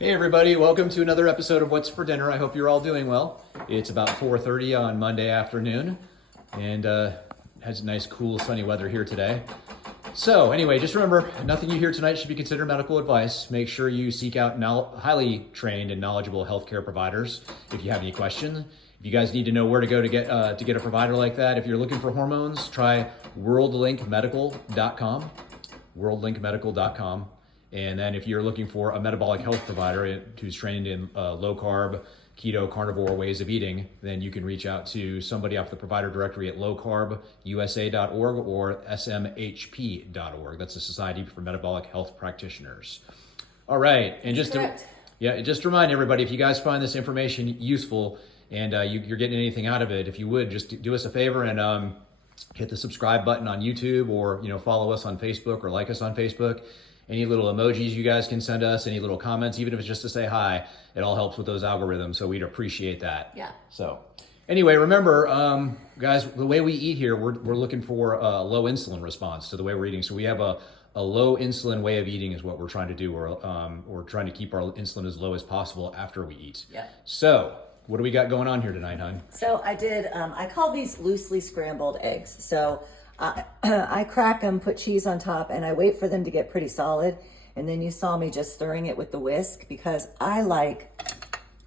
Hey everybody, welcome to another episode of What's for Dinner. I hope you're all doing well. It's about 4:30 on Monday afternoon and has nice cool sunny weather here today. So anyway, just remember, nothing you hear tonight should be considered medical advice. Make sure you seek out highly trained and knowledgeable healthcare providers if you have any questions. If you guys need to know where to go to get a provider like that, if you're looking for hormones, try worldlinkmedical.com, worldlinkmedical.com. And then if you're looking for a metabolic health provider who's trained in low carb, keto, carnivore ways of eating, then you can reach out to somebody off the provider directory at lowcarbusa.org or smhp.org. That's the Society for Metabolic Health Practitioners. All right, and just to remind everybody, if you guys find this information useful and you're getting anything out of it, if you would just do us a favor and hit the subscribe button on YouTube, or follow us on Facebook or like us on Facebook. Any little emojis you guys can send us, any little comments, even if it's just to say hi, it all helps with those algorithms, so we'd appreciate that. Yeah. So anyway, remember, guys, the way we eat here, we're looking for a low insulin response to the way we're eating. So we have a low insulin way of eating is what we're trying to do. We're trying to keep our insulin as low as possible after we eat. Yeah. So what do we got going on here tonight, hon? So I call these loosely scrambled eggs. So I crack them, put cheese on top, and I wait for them to get pretty solid. And then you saw me just stirring it with the whisk because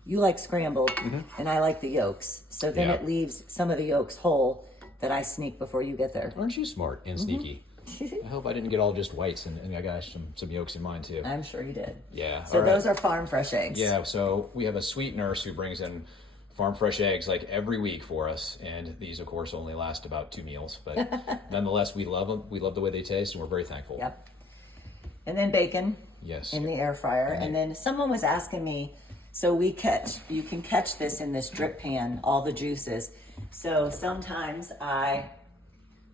you like scrambled, and I like the yolks. So then it leaves some of the yolks whole that I sneak before you get there. Aren't you smart and sneaky? I hope I didn't get all just whites and I got some yolks in mine too. I'm sure you did. Yeah. So those are farm fresh eggs. Yeah, so we have a sweet nurse who brings in farm fresh eggs like every week for us, and these of course only last about 2 meals, but nonetheless we love them. We love the way they taste, and we're very thankful. Yep. And then bacon. Yes. In the air fryer. And then someone was asking me, so you can catch this in this drip pan, all the juices. So sometimes I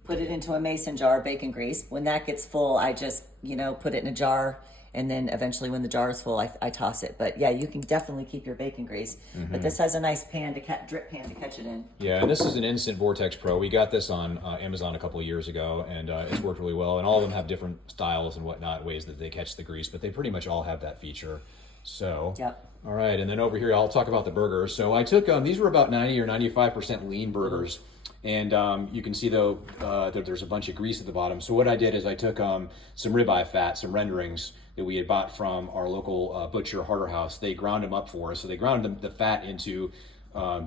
put it into a mason jar, bacon grease. When that gets full, I just, put it in a jar. And then eventually when the jar is full, I toss it. But yeah, you can definitely keep your bacon grease. But this has a nice drip pan to catch it in. Yeah, and this is an Instant Vortex Pro. We got this on Amazon a couple of years ago, and it's worked really well. And all of them have different styles and whatnot, ways that they catch the grease, but they pretty much all have that feature. So, all right, and then over here, I'll talk about the burgers. So I took, these were about 90 or 95% lean burgers. And you can see, though, that there's a bunch of grease at the bottom. So what I did is I took some ribeye fat, some renderings that we had bought from our local butcher, Harder House. They ground them up for us. So they ground the fat into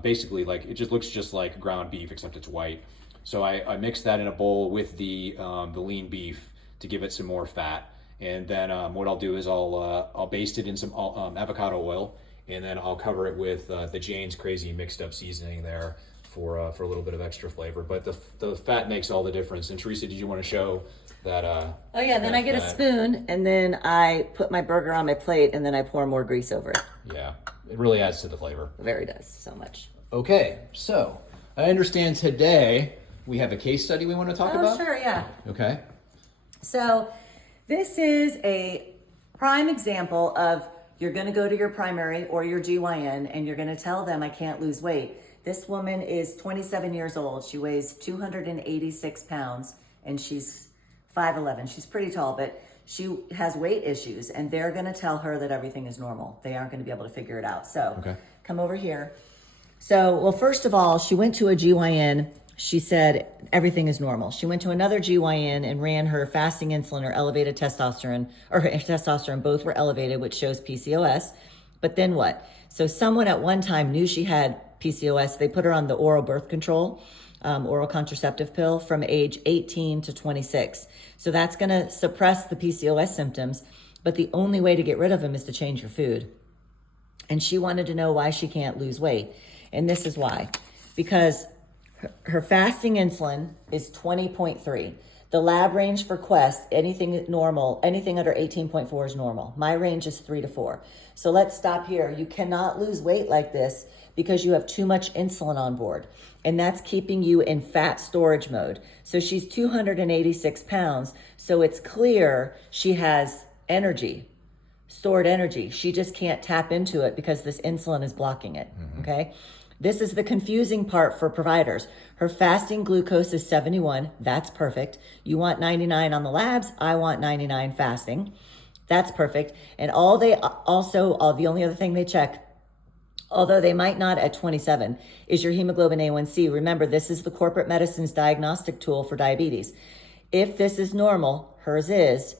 basically like, it just looks just like ground beef, except it's white. So I mixed that in a bowl with the lean beef to give it some more fat. And then what I'll do is I'll baste it in some avocado oil, and then I'll cover it with the Jane's Crazy mixed up seasoning there for a little bit of extra flavor. But the fat makes all the difference. And Teresa, did you want to show that? Oh yeah, then I get a spoon, and then I put my burger on my plate, and then I pour more grease over it. Yeah, it really adds to the flavor. It very does, so much. Okay, so I understand today we have a case study we want to talk about? Oh, sure, yeah. Okay. So this is a prime example of you're going to go to your primary or your GYN, and you're going to tell them I can't lose weight. This woman is 27 years old. She weighs 286 pounds, and she's 5'11". She's pretty tall, but she has weight issues, and they're going to tell her that everything is normal. They aren't going to be able to figure it out. So Come over here. So, well, first of all, she went to a GYN. She said everything is normal. She went to another GYN and ran her fasting insulin or elevated testosterone, or her testosterone, both were elevated, which shows PCOS. But then what? So someone at one time knew she had PCOS. They put her on the oral birth control, oral contraceptive pill from age 18 to 26. So that's going to suppress the PCOS symptoms, but the only way to get rid of them is to change your food. And she wanted to know why she can't lose weight. And this is why. Because her fasting insulin is 20.3. The lab range for Quest, anything normal, anything under 18.4 is normal. My range is 3 to 4. So let's stop here. You cannot lose weight like this because you have too much insulin on board. And that's keeping you in fat storage mode. So she's 286 pounds. So it's clear she has energy, stored energy. She just can't tap into it because this insulin is blocking it, okay? This is the confusing part for providers. Her fasting glucose is 71. That's perfect. You want 99 on the labs. I want 99 fasting. That's perfect. And the only other thing they check, although they might not at 27, is your hemoglobin A1C. Remember, this is the corporate medicine's diagnostic tool for diabetes. If this is normal, hers is,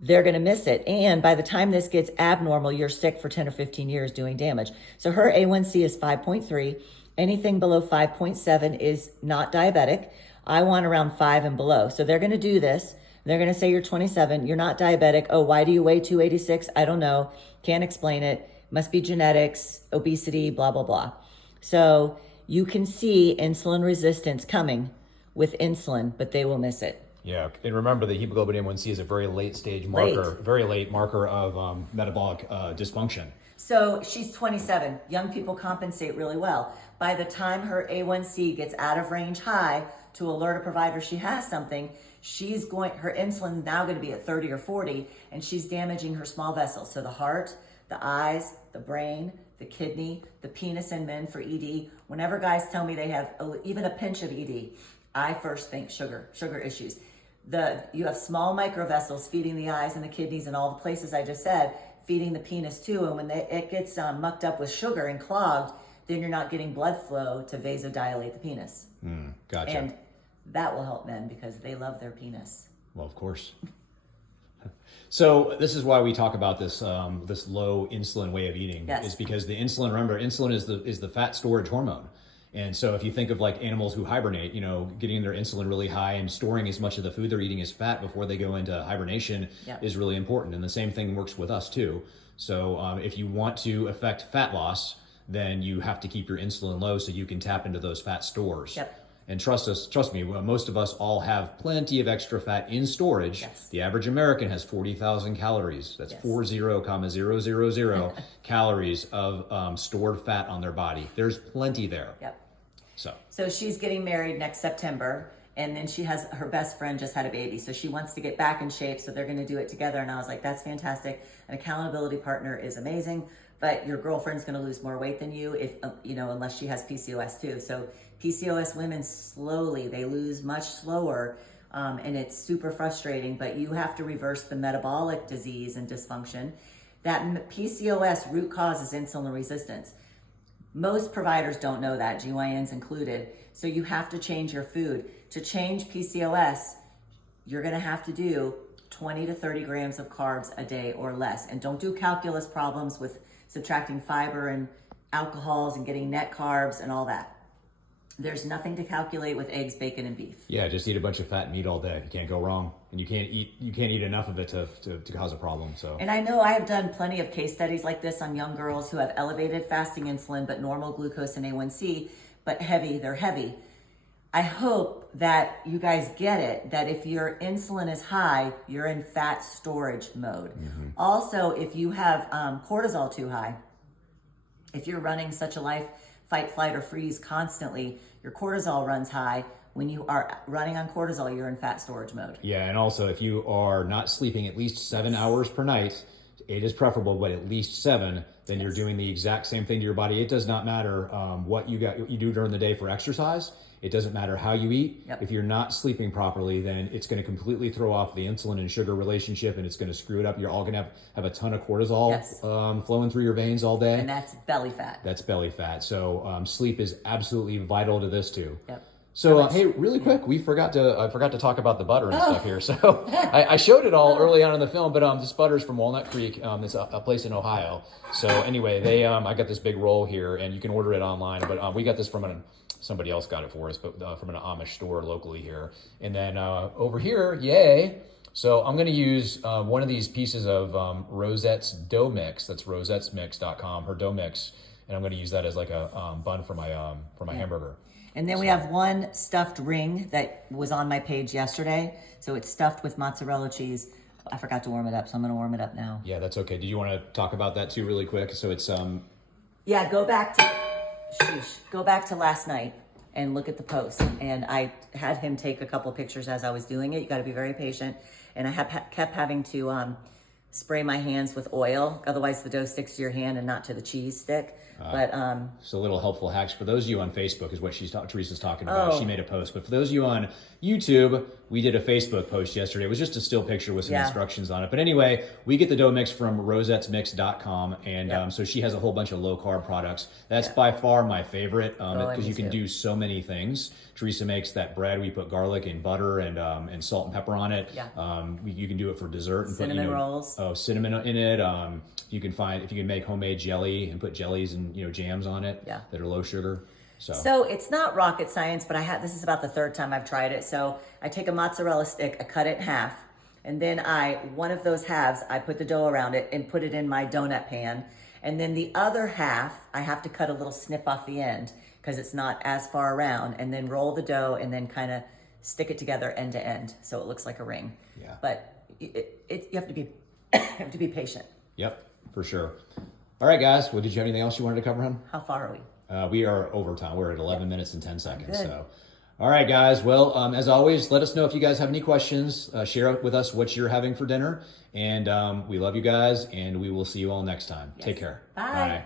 they're going to miss it. And by the time this gets abnormal, you're sick for 10 or 15 years doing damage. So her A1C is 5.3. Anything below 5.7 is not diabetic. I want around 5 and below. So they're going to do this. They're going to say you're 27. You're not diabetic. Oh, why do you weigh 286? I don't know. Can't explain it. Must be genetics, obesity, blah, blah, blah. So you can see insulin resistance coming with insulin, but they will miss it. Yeah, and remember the hemoglobin A1C is a very late stage marker, very late marker of metabolic dysfunction. So she's 27. Young people compensate really well. By the time her A1C gets out of range high to alert a provider she has something, her insulin is now going to be at 30 or 40, and she's damaging her small vessels. So the heart, the eyes, the brain, the kidney, the penis in men for ED. Whenever guys tell me they have even a pinch of ED, I first think sugar issues. You have small microvessels feeding the eyes and the kidneys and all the places I just said, feeding the penis too. And when it gets mucked up with sugar and clogged, then you're not getting blood flow to vasodilate the penis. Gotcha. And that will help men because they love their penis. Well, of course. So this is why we talk about this this low insulin way of eating. Yes. Is because the insulin. Remember, insulin is the fat storage hormone. And so if you think of like animals who hibernate, getting their insulin really high and storing as much of the food they're eating as fat before they go into hibernation is really important. And the same thing works with us too. So if you want to affect fat loss, then you have to keep your insulin low so you can tap into those fat stores. Yep. And trust me, most of us all have plenty of extra fat in storage. Yes. The average American has 40,000 calories. That's 40,000 calories of stored fat on their body. There's plenty there. Yep. So she's getting married next September, and then her best friend just had a baby. So she wants to get back in shape, so they're going to do it together. And I was like, that's fantastic. An accountability partner is amazing, but your girlfriend's going to lose more weight than you unless she has PCOS too. So PCOS women they lose much slower, and it's super frustrating, but you have to reverse the metabolic disease and dysfunction. That PCOS root cause is insulin resistance. Most providers don't know that, GYNs included. So you have to change your food. To change PCOS, you're going to have to do 20 to 30 grams of carbs a day or less. And don't do calculus problems with subtracting fiber and alcohols and getting net carbs and all that. There's nothing to calculate with eggs, bacon, and beef. yeah, just eat a bunch of fat meat all day. You can't go wrong, and you can't eat enough of it to cause a problem. So. And I know I have done plenty of case studies like this on young girls who have elevated fasting insulin but normal glucose and A1C, but they're heavy. I hope that you guys get it, that if your insulin is high, you're in fat storage mode. Mm-hmm. Also, if you have cortisol too high, if you're running such a life, fight, flight, or freeze constantly, your cortisol runs high. When you are running on cortisol, you're in fat storage mode. Yeah, and also if you are not sleeping at least 7 hours per night, 8 is preferable, but at least 7, then you're doing the exact same thing to your body. It does not matter what you do during the day for exercise. It doesn't matter how you eat. Yep. If you're not sleeping properly, then it's going to completely throw off the insulin and sugar relationship, and it's going to screw it up. You're all going to have a ton of cortisol flowing through your veins all day. And that's belly fat. That's belly fat. So sleep is absolutely vital to this too. Yep. So hey, really quick, I forgot to talk about the butter and stuff here. So I showed it all early on in the film, but this butter's from Walnut Creek. It's a place in Ohio. So anyway, I got this big roll here, and you can order it online. But we got this from somebody else got it for us, but from an Amish store locally here. And then over here, yay! So I'm going to use one of these pieces of Rosette's dough mix. That's rosettesmix.com. Her dough mix, and I'm going to use that as like a bun for my hamburger. And then we have one stuffed ring that was on my page yesterday. So it's stuffed with mozzarella cheese. I forgot to warm it up, so I'm going to warm it up now. Yeah, that's okay. Did you want to talk about that too really quick? So it's Yeah, go back to last night and look at the post. And I had him take a couple of pictures as I was doing it. You got to be very patient. And I kept having to spray my hands with oil. Otherwise the dough sticks to your hand and not to the cheese stick. But So little helpful hacks for those of you on Facebook is what Teresa's talking about. She made a post, but for those of you on YouTube, we did a Facebook post yesterday. It was just a still picture with some instructions on it. But anyway, we get the dough mix from rosettesmix.com, and so she has a whole bunch of low carb products. That's by far my favorite because you can do so many things. Teresa makes that bread. We put garlic and butter and salt and pepper on it. You can do it for dessert and cinnamon rolls. Oh, cinnamon in it. If you can make homemade jelly and put jellies and jams on it that are low sugar. So it's not rocket science, but this is about the third time I've tried it. So I take a mozzarella stick, I cut it in half, and then one of those halves, I put the dough around it and put it in my donut pan. And then the other half, I have to cut a little snip off the end because it's not as far around, and then roll the dough and then kind of stick it together end to end so it looks like a ring. But you have to be have to be patient. Yep, for sure. All right, guys. Well, did you have anything else you wanted to cover, hon? How far are we? We are over time. We're at 11 minutes and 10 seconds. So, all right, guys. Well, as always, let us know if you guys have any questions. Share with us what you're having for dinner. And we love you guys, and we will see you all next time. Take care. Bye.